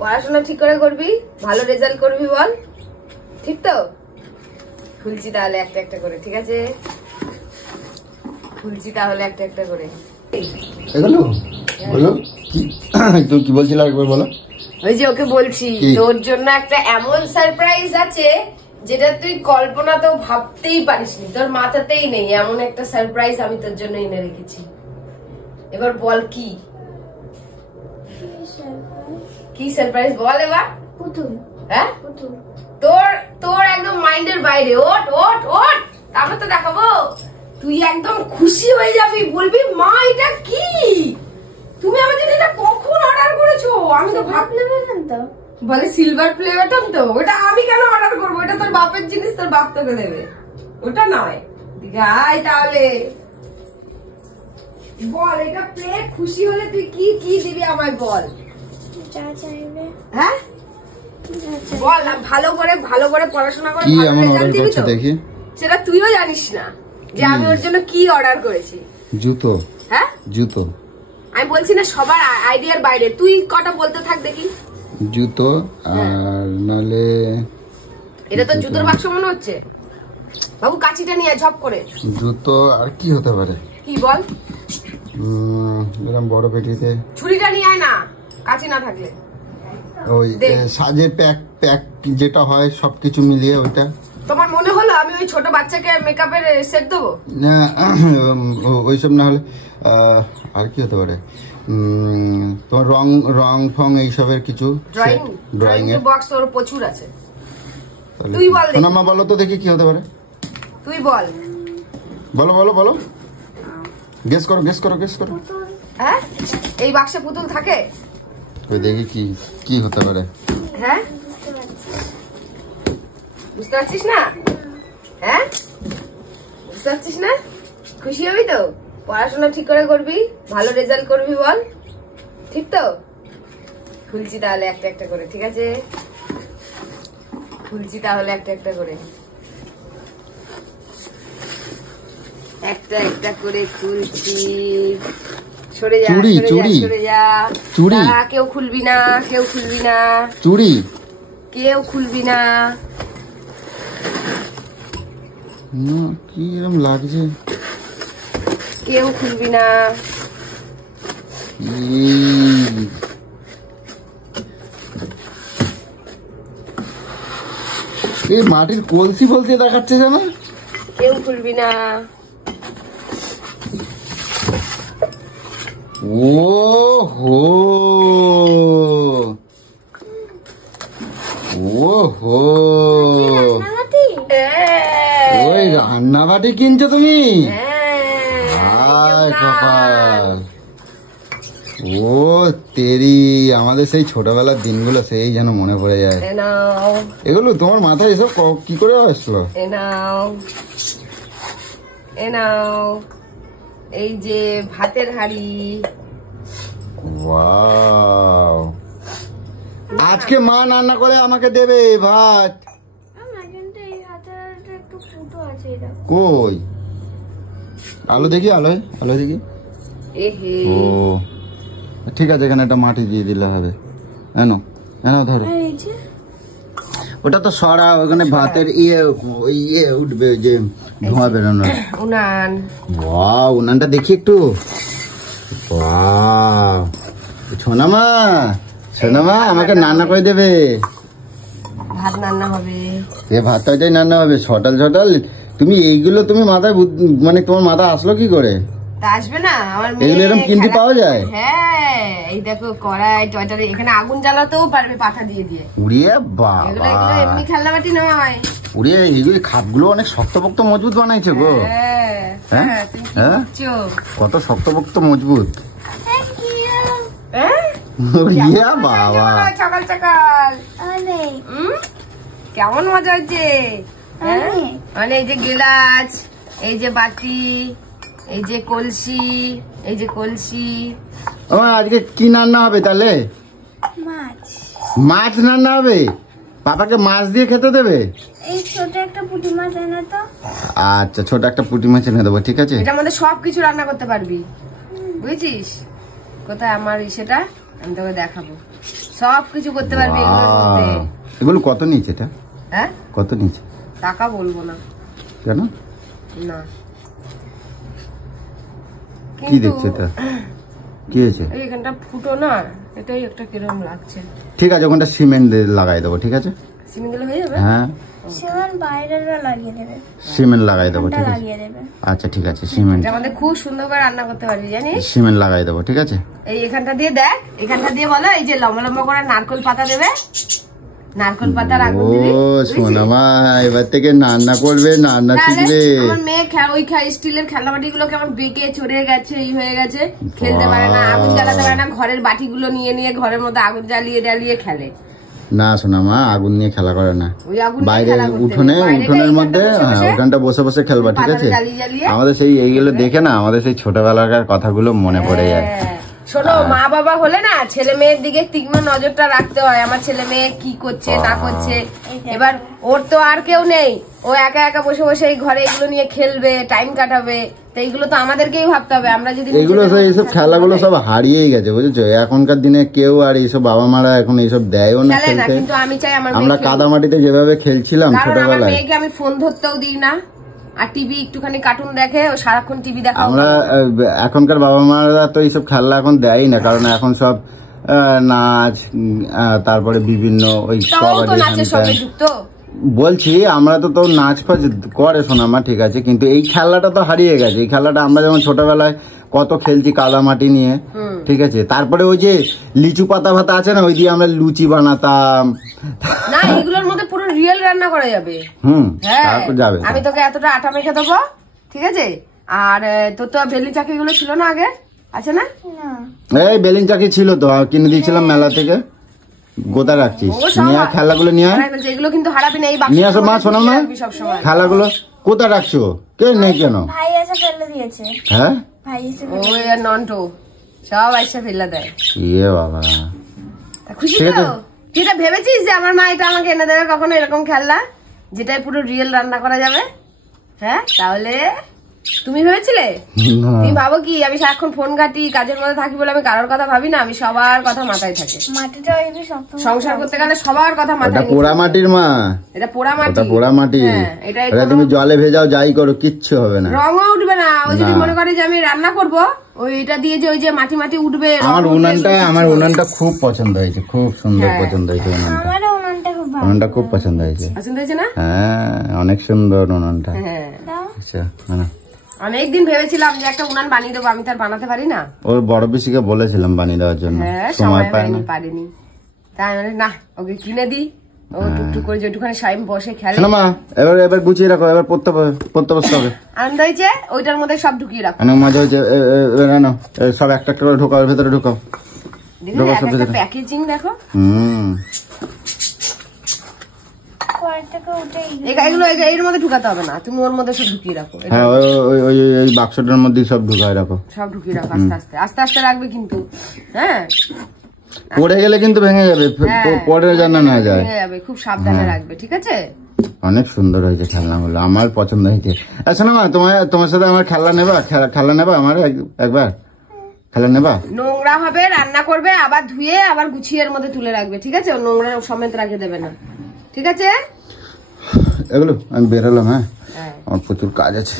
পড়াশোনা ঠিক করে করবি, ভালো রেজাল্ট করবি, বল ঠিক তো? খুলছি তাহলে একটা একটা করে, ঠিক আছে? খুলছি তাহলে একটা একটা করে। এগুলো বলো তুমি কি বলছিলে একবার বলো। ওই যে ওকে বলছি তোর জন্য একটা এমন সারপ্রাইজ আছে যেটা তুই কল্পনাতেও ভাবতেই পারিসনি, তোর মাথাতেই নেই, এমন একটা সারপ্রাইজ আমি তোর জন্য এনে রেখেছি। এবার বল কি কি সারপ্রাইজ বল এবার। পুতুল। হ্যাঁ পুতুল। তোর একদম মাইন্ডের বাইরে। ওঠ ওঠ ওঠ, তারপর তো দেখাবো। তুই একদম খুশি হয়ে যাবি, বলবি মা এটা কি, তুমি আমার জন্য এটা কখন অর্ডার করেছো? আমি তো ভাবলে তো বলে সিলভার প্লে বাটন, তো ওটা আমি কেন অর্ডার করবো? এটা তোর বাপের জিনিস, তোর বাপ তোকে দেবে, ওটা নয়। গাই তাহলে বল, এটা প্লে খুশি হলে তুই কি কি দিবি আমায় বল। যা চাইবে। হ্যাঁ বল, ভালো করে পড়াশোনা করে কি ভালো এমন রেজাল্ট অর্ডার দিবি করছো তো? দেখি। সেটা তুইও জানিস না যে আমি ওর জন্য কি অর্ডার করেছি। জুতো। হ্যাঁ জুতো। আমি বলছি না সবার আইডিয়ার বাইরে, তুই কটা বলতে থাক দেখি। জুতো আর নালে এটা তো জুতোর বাক্স মনে হচ্ছে। বাবু কাঁচিটা নিয়ে ঝপ করে। জুতো আর কি হতে পারে? কি বল? এরকম বড় পেটিতে ছুরিটা নিয়ে আয় না, কাঁচি না থাকলে। ওই সাজের প্যাক যেটা হয় সবকিছু মিলিয়ে ওইটা। তোমার মনে হলো আমি ওই ছোট বাচ্চাকে মেকআপের সেট দেবো? না ওইসব না হলে আর কি হতে পারে? তোমার রং ফং এইসবের কিছু ড্রয়িং বক্স ওর প্রচুর আছে। তুই বল দেখি। সোনামা বলো তো দেখি কি হতে পারে। তুই বল। বলো বলো বলো, গেস করো গেস করো গেস করো। হ্যাঁ এই বাক্সে পুতুল থাকে? ওই দেখি কি কি হতে পারে। হ্যাঁ বুঝতে পারছিস না? হ্যাঁ বুঝতে পারছিস না? খুশি হবি তো? পড়াশোনা ঠিক করে করবি, ভালো রেজাল্ট করবি, বল ঠিক তো? খুলছি তাহলে একটা একটা করে, ঠিক আছে? খুলছি তাহলে একটা একটা করে, একটা একটা করে খুলছি। সরে যা সরে যা। চুড়ি কেউ খুলবি না, কেউ খুলবি না, চুড়ি কেউ খুলবি না। কি এরকম লাগছে? কেউ খুলবি না। এই মাটির কলসি বলতে দেখাচ্ছে যেন। কেউ খুলবি না। ও হো ও হো, ওই রান্না বাটি কিনছো তুমি? ও তেরি, আমাদের সেই ছোটবেলার দিনগুলো সেই যেন মনে পড়ে যায়। এগুলো তোমার মাথায় এসব কি করে আসলো? এই যে ভাতের হাঁড়ি। ওয়াও, আজকে মা রান্না করে আমাকে দেবে ভাত। কই আলো দেখি, আলো দেখি। ও ঠিক আছে, এখানে একটা মাটি দিয়ে দিলে হবে। এনো ধরো। ওটা তো সরা, ওখানে ভাতের ইয়ে উঠবে, যে ধোঁয়া বেরোনো। উনান। ওয়াও, উনানটা দেখি একটু। ওয়াও, সোনামা আমাকে রান্না করে দেবে। ভাত রান্না হবে। ভাতটাই রান্না হবে সটাল। তুমি এইগুলো তুমি মাথায় মানে তোমার মাথা আসলো কি করে? আসবে না, আমার এগুলো এরকম কিনতে পাওয়া যায়? হ্যাঁ এই দেখো কড়াই টয়টারি, এখানে আগুন জ্বালাতেও পারবে পাঠা দিয়ে দিয়ে। উড়িয়ে বাবা, এগুলো এমনি খেলনা বাটি নয়। উড়িয়ে এইগুলো খাপগুলো অনেক শক্তপোক্ত মজবুত বানাইছে গো। হ্যাঁ কত শক্তপোক্ত মজবুত। বাবা সকাল কেমন মজা হচ্ছে। মানে এই যে গেলাস, এই যে বাটি, এই যে কলসি। আজকে কি রান্না হবে তাহলে? মাছ রান্না হবে। পাপাকে মাছ দিয়ে খেতে দেবে? এই ছোট একটা পুঁটি মাছ এনে তো। আচ্ছা, ছোট একটা পুঁটি মাছ এনে দেবো, ঠিক আছে? এটার মধ্যে সবকিছু রান্না করতে পারবি, বুঝেছিস? কোথায় আমার সেটা আমি তোকে দেখাবো। সবকিছু করতে পারবে এগুলোর মধ্যে। এগুলো কত নিচে এটা? হ্যাঁ কত নিচে? টাকা বলবো না। কেন? না কি দেখছে এটা? কি হয়েছে? এইখানটা ফুটো না, এটাই একটা কিরকম লাগছে। ঠিক আছে, ওখানটা সিমেন্ট লাগাই দেবো, ঠিক আছে? সিমেন্ট দিলে হয়ে যাবে? হ্যাঁ সিমেন্ট বাইরের লাগিয়ে দেবে, সিমেন্ট লাগাই দেবো, ঠিক আছে? লাগিয়ে দেবে। আচ্ছা ঠিক আছে, সিমেন্ট আমাদের খুব সুন্দর করে রান্না করতে পারবি জানিস। সিমেন্ট লাগাই দেবো, ঠিক আছে? এই এখানটা দিয়ে দেখ, এখানটা দিয়ে বলো এই যে লম্বা লম্বা করে নারকেল পাতা দেবে, নারকেল পাতার আগুন দিবি। ও সোনা মা, এবার থেকে রান্না করবে, রান্না শিখবে। আমার মেয়ে ওই স্টিলের খেলনাবাটি গুলো কেমন বেঁকে চড়ে গেছে, এই হয়ে গেছে, খেলতে পারে না, আগুন জ্বালাতে পারে না, ঘরের বাটিগুলো নিয়ে নিয়ে ঘরের মধ্যে আগুন জ্বালিয়ে জ্বালিয়ে খেলে। না সোনা মা, আগুন নিয়ে খেলা করে না, ওই আগুন নিয়ে বাইরে খেলা করতে উঠোনে, নেই। বাইরে উঠোনের মধ্যে এইখানটা ওখানটা বসে বসে খেলবা, ঠিক আছে? জ্বালিয়ে জ্বালিয়ে আমাদের সেই এইগুলো দেখে না, আমাদের সেই ছোটবেলাকার কথাগুলো মনে পড়ে যায়। হ্যাঁ, শোনো, মা বাবা হলে না ছেলে মেয়ের দিকে তীক্ষ্ণ নজরটা রাখতে হয়, আমার ছেলে মেয়ে কি করছে না করছে। এবার ওর তো আর কেউ নেই, ও একা একা বসে বসে এই ঘরে এগুলো নিয়ে খেলবে, টাইম কাটাবে, তো এইগুলো তো আমাদেরকেই ভাবতে হবে। আমরা যদি এগুলো এইসব খেলাগুলো সব হারিয়েই গেছে, বুঝেছো? এখনকার দিনে কেউ আর এইসব বাবা মারা এখন এইসব দেয়ও না খেলে না, খেলতে। কিন্তু আমি চাই আমার আমরা কাদামাটিতে যেভাবে খেলছিলাম কারণ আমার ছোটবেলায়, মেয়েকে আমি ফোন ধরতেও দিই না, আর টিভি একটুখানি কার্টুন দেখে, ও সারাক্ষণ টিভি দেখা। আমরা এখনকার বাবা মারা তো এইসব খেলা এখন দেয়ই না, কারণ এখন সব নাচ, তারপরে বিভিন্ন ওই বলছি, আমরা তো নাচ ফাচ করে শোনামা, ঠিক আছে, কিন্তু এই খেলাটা তো হারিয়ে গেছে। এই খেলাটা আমরা যেমন ছোটবেলায় কত খেলছি কাদামাটি নিয়ে, ঠিক আছে? তারপরে ওই যে লিচু পাতা ভাতা আছে না, ওই দিয়ে আমরা লুচি বানাতাম। না, এগুলোর মধ্যে পুরো রিয়েল রান্না করা যাবে। তারপর যাবে, আমি তোকে এতটা আটা মেখে দেবো, ঠিক আছে? আর তোর তো বেলি চাকি গুলো ছিল না আগে, আছে না? এই বেলিন চাকি ছিল তো, কিনে দিয়েছিলাম মেলা থেকে। গোদা রাখছিস, নিয়ে খেলাগুলো নিয়ে এগুলো কিন্তু হারাবি না, এই নিয়ে আসো মা, শোনো না, খেলাগুলো কোথায় রাখছো? কে নেই কেন? ভাই এসে ফেলে দিয়েছে। হ্যাঁ, ভাই এসে ওই আর নন্টো সব আইসা ফেলে দেয়। ইয়ে বাবা, খুশি তো? তুই এটা ভেবেছিস যে আমার মা এটা আমাকে এনে দেবে কখনো এরকম খেলনা, যেটাই পুরো রিয়েল রান্না করা যাবে? হ্যাঁ, তাহলে তুমি ভেবেছিলে? তুমি ভাবো কি আমি সারাক্ষণ ফোন ঘাটি, কাজের মধ্যে থাকি বলে আমি কারোর কথা ভাবি না? আমি সবার কথা মাথায় থাকে। সংসার করতে গেলে সবার কথা মাথায়। পোড়া মাটির মা, এটা পোড়া মাটি, পোড়া মাটি। এটা তুমি জলে ভেজাও, যাই করো, কিচ্ছু হবে না, রঙও উঠবে না। ওই যদি মনে করে যে আমি রান্না করবো, ওইটা দিয়ে যে ওই যে মাটি মাটি উঠবে। আমার উনানটা খুব পছন্দ হয়েছে, খুব সুন্দর পছন্দ হয়েছে উনানটা, খুব পছন্দ হয়েছে। পছন্দ হয়েছে না? হ্যাঁ, অনেক সুন্দর উনানটা। আচ্ছা, অনেকদিন ভেবেছিলাম যে একটা উনান বানিয়ে দেবো, আমি তার বানাতে পারি না। ওর বড় পিসিকে বলেছিলাম বানিয়ে দেওয়ার জন্য, সময় পায়নি, পারিনি। তাই না, ওকে কিনে দিই, ও টুকটুক করে যেটুখানি সাইম বসে খেলে। মা এবার গুছিয়ে রাখো, এবার পড়তে বসতে হবে। আনন্দ হয়েছে, ওইটার মধ্যে সব ঢুকিয়ে রাখো। অনেক মজা হয়েছে, সব একটা একটা করে ঢোকাও, ভেতরে ঢোকাও। প্যাকেজিং দেখো। এর মধ্যে ঢুকাতে হবে না, তুমি ওর মধ্যে সব ঢুকিয়ে রাখো। হ্যাঁ, ওই বাক্সটার মধ্যে সব ঢুকায় রাখো, সব ঢুকিয়ে রাখো। আস্তে আস্তে আস্তে আস্তে রাখবে কিন্তু, হ্যাঁ, পড়ে গেলে কিন্তু ভেঙে যাবে, পড়ে জানা না যায়, ভেঙে যাবে, খুব সাবধানে রাখবে, ঠিক আছে? অনেক সুন্দর হয়েছে খেলনাগুলো, আমার পছন্দ হয়েছে। আচ্ছা না মা, তোমার সাথে আমার খেলা নেবা আমার একবার খেলা নেবা? নোংরা হবে, রান্না করবে, আবার ধুয়ে আবার গুছিয়ে এর মধ্যে তুলে রাখবে, ঠিক আছে? নোংরা সমেত রাখে দেবে না, ঠিক আছে? এগুলো আমি বেরোলাম, হ্যাঁ, আমার প্রচুর কাজ আছে।